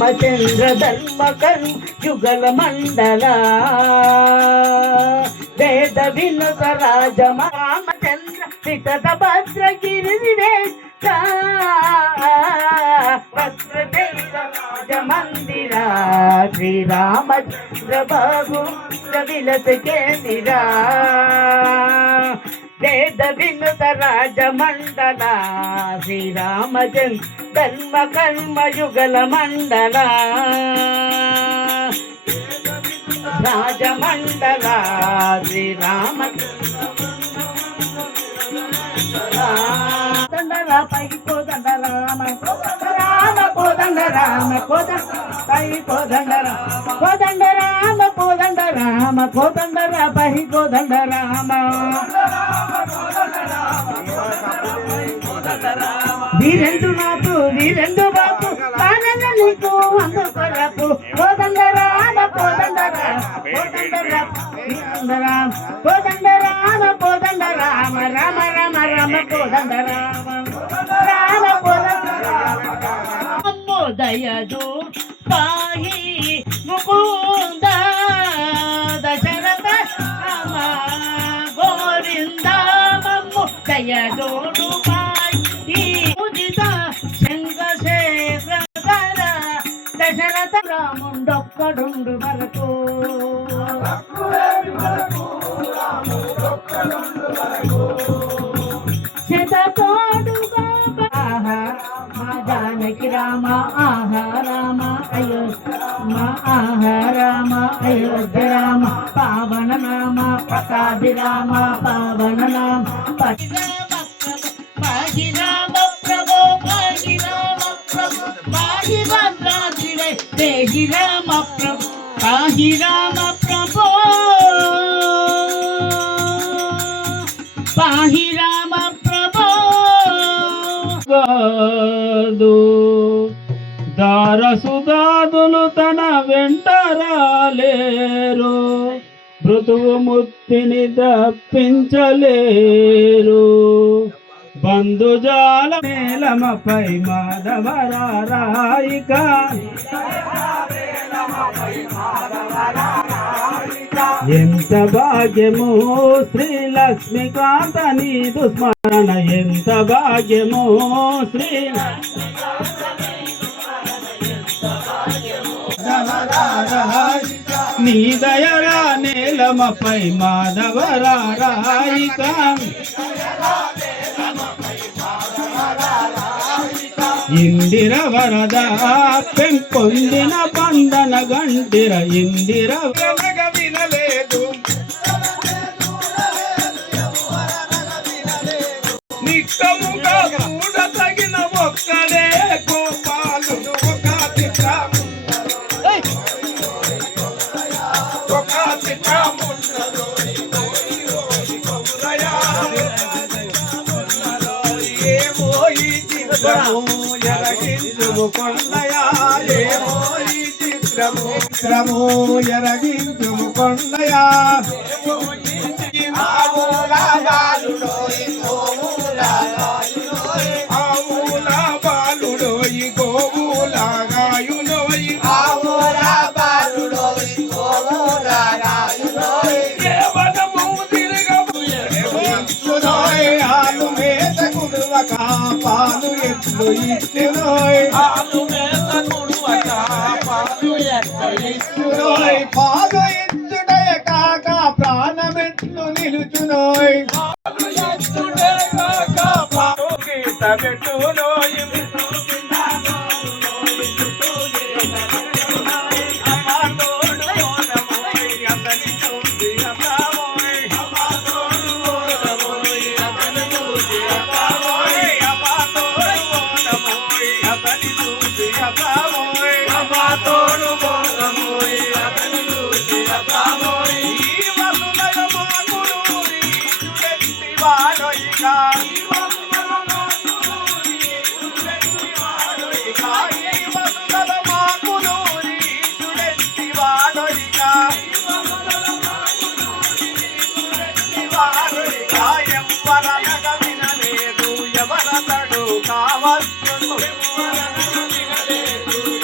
రామచంద్ర ధర్మ కర్మ యుగల మండల వేద వినుత రాజమ రామచంద్ర వికట భద్రగిరి రాజ మందిర శ్రీరామచంద్ర బాబు విలస కేందిరా వేద వినుత రాజమండల శ్రీరామచంద్ర ధర్మ కర్మ యుగల మండల రాజమండల శ్రీరామ పైకి కోదండ రామ రామ కోదండ రామ కోదండ పై కోదండ రామ కోదండ రామ కోదండ రామ కోదండ పై కోదండ రామ వీరెందు నాకు వీరెందు బాపు కానన్న నీకు అందుకొరకు కోదండ రామ కోదండ రామ కోదండ రామ కోదండ రామ కోదండ రామ రామ రామ రామ కోదండ రామ రామ కోదండ రామ దయదు పాహి ముకుంద దశరథ రామ గోవింద మమ్ము దయదోడు దశరథ రాముండొక్కడుండు వరకు శతకోడుగా ఆహా మా జానకి రామ ఆహా రామ ఆహా రామ అయోధ్య రామ పావన నామ పటాది రామ పావన నామ పాహి రామ ప్రభో పాహి రామ ప్రభు పాహి భద్రాద్రి దేహి రామ ప్రభు పాహి రామ ప్రభో పాహి రామ ప్రభో దారసుదాదులు తన వెంట రాలేరు మృతువు ముత్తిని దప్పించలేరు బంధుజాల మేలమపై మాధవరాయిక ఎంత భాగ్యము శ్రీ లక్ష్మీకాంత నీదు స్మరణ ఎంత భాగ్యము శ్రీ నీ దయరా నేలమపై మాధవరాయిక ఇందిర వరద పెంపొందిన బంధన గంటిర ఇందిర వినలేదు నిక్కముగా కూడ తగిన ఒక్కడే గోపాలుడు కొండయా ఏమో ఈ చిత్రము ఎరగించుము కొండయా ఆవుల బాలుడోయి గోవులాగాయులోయి కేవలము తిరగబోయే ఆలు మేత కుడువక పాలు ఎట్లు ఇచ్చినోయ్ ఆలు మేత